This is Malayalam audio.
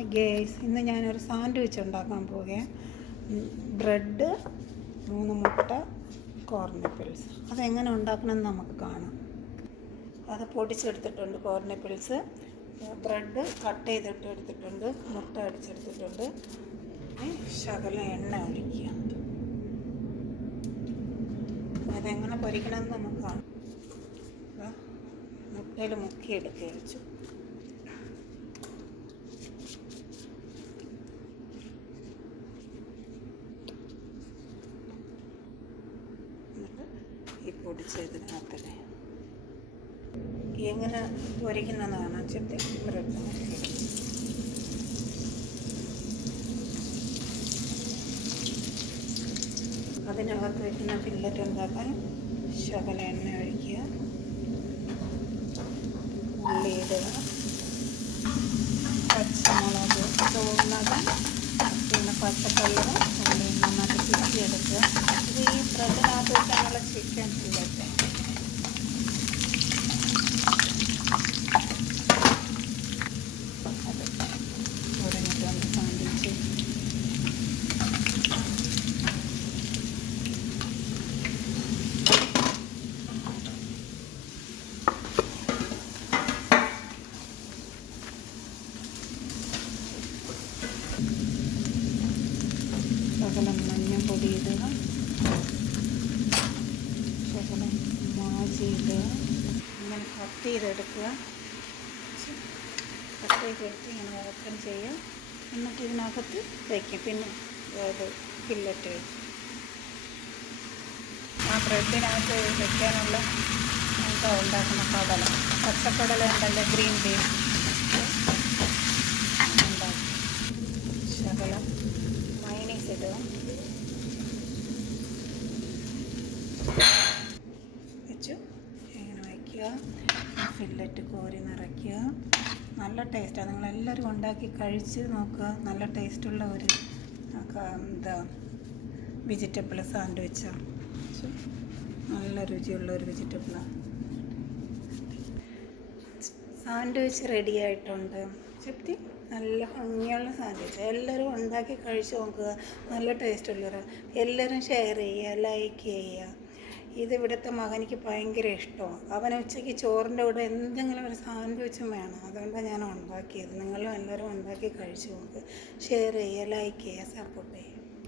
ഹായ് ഗേയ്സ്, ഇന്ന് ഞാനൊരു സാൻഡ്വിച്ച് ഉണ്ടാക്കാൻ പോവുകയാണ്. ബ്രെഡ്, 3 മുട്ട, കോർണിപ്പിൾസ്. അതെങ്ങനെ ഉണ്ടാക്കണമെന്ന് നമുക്ക് കാണാം. അത് പൊടിച്ചെടുത്തിട്ടുണ്ട് കോർണിപ്പിൾസ്, ബ്രെഡ് കട്ട് ചെയ്തിട്ട് എടുത്തിട്ടുണ്ട്, മുട്ട അടിച്ചെടുത്തിട്ടുണ്ട്. ശകലം എണ്ണ ഒഴിക്കുക. അതെങ്ങനെ പൊരിക്കണമെന്ന് നമുക്ക് കാണാം. മുട്ടയിൽ മുക്കിയെടുക്കുക വെച്ചു. ഈ പൊടിച്ചതിനകത്തല്ലേ എങ്ങനെ പൊരിക്കുന്നതാണ് വെച്ചിട്ട് ബ്രെഡ് അതിനകത്ത് വയ്ക്കുന്ന ഫില്ലറ്റ് ഉണ്ടാക്കാൻ ശകല എണ്ണ ഒഴിക്കുക, ഉള്ളി ഇടുക, പച്ചമുളക് ചുവന്നത്, പിന്നെ പച്ചക്കറിയുടെ ഉള്ളി നന്നായിട്ട് ചുറ്റിയെടുക്കുക. ഇത് ഈ ബ്രെഡിനകത്ത് വെക്കാനുള്ള ചിക്കൻ ഫില്ലറ്റ്. അത് ഉടഞ്ഞിട്ടുണ്ട് സാൻഡ്വിച്ച്. ശകലം മഞ്ഞൾപ്പൊടി ഇടുക, ശകലം മാജി ഇടുക. ഇങ്ങനെ കട്ട് ചെയ്തെടുക്കുക. കട്ട് ചെയ്തെടുത്ത് ഇങ്ങനെ ഓപ്പൺ ചെയ്യുക. എന്നിട്ട് ഇതിനകത്ത് വയ്ക്കും. പിന്നെ അത് ഫില്ലറ്റ് വയ്ക്കും. ആ ബ്രെഡിനകത്ത് വയ്ക്കാനുള്ള എന്താ ഉണ്ടാക്കുന്ന കടല, പച്ചക്കടല ഉണ്ടല്ലോ, ഗ്രീൻ പീസ് ഉണ്ടാക്കും. ശകലം മൈനീസ് ഇടുക. വെച്ചു ഇങ്ങനെ വയ്ക്കുക. ഫില്ലറ്റ് കോരി നിറയ്ക്കുക. നല്ല ടേസ്റ്റാണ്. നിങ്ങളെല്ലാവരും ഉണ്ടാക്കി കഴിച്ച് നോക്കുക. നല്ല ടേസ്റ്റുള്ള ഒരു എന്താ വെജിറ്റബിൾ സാൻഡ്വിച്ചാണ്. നല്ല രുചിയുള്ള ഒരു വെജിറ്റബിളാണ്. സാൻഡ്വിച്ച് റെഡി ആയിട്ടുണ്ട്. ചെത്തി നല്ല ഭംഗിയുള്ള സാൻഡ്വിച്ച്. എല്ലാവരും ഉണ്ടാക്കി കഴിച്ച് നോക്കുക. നല്ല ടേസ്റ്റുള്ളവർ എല്ലാവരും ഷെയർ ചെയ്യുക, ലൈക്ക് ചെയ്യുക. ഇത് ഇവിടുത്തെ മകനിക്ക് ഭയങ്കര ഇഷ്ടമാണ്. അവന് ഉച്ചയ്ക്ക് ചോറിൻ്റെ കൂടെ എന്തെങ്കിലും ഒരു സാൻഡ്വിച്ചും വേണം. അതുകൊണ്ടാണ് ഞാൻ ഉണ്ടാക്കിയത്. നിങ്ങളും എല്ലാവരും ഉണ്ടാക്കി കഴിച്ച് നോക്കുക. ഷെയർ ചെയ്യുക, ലൈക്ക് ചെയ്യുക, സപ്പോർട്ട് ചെയ്യുക.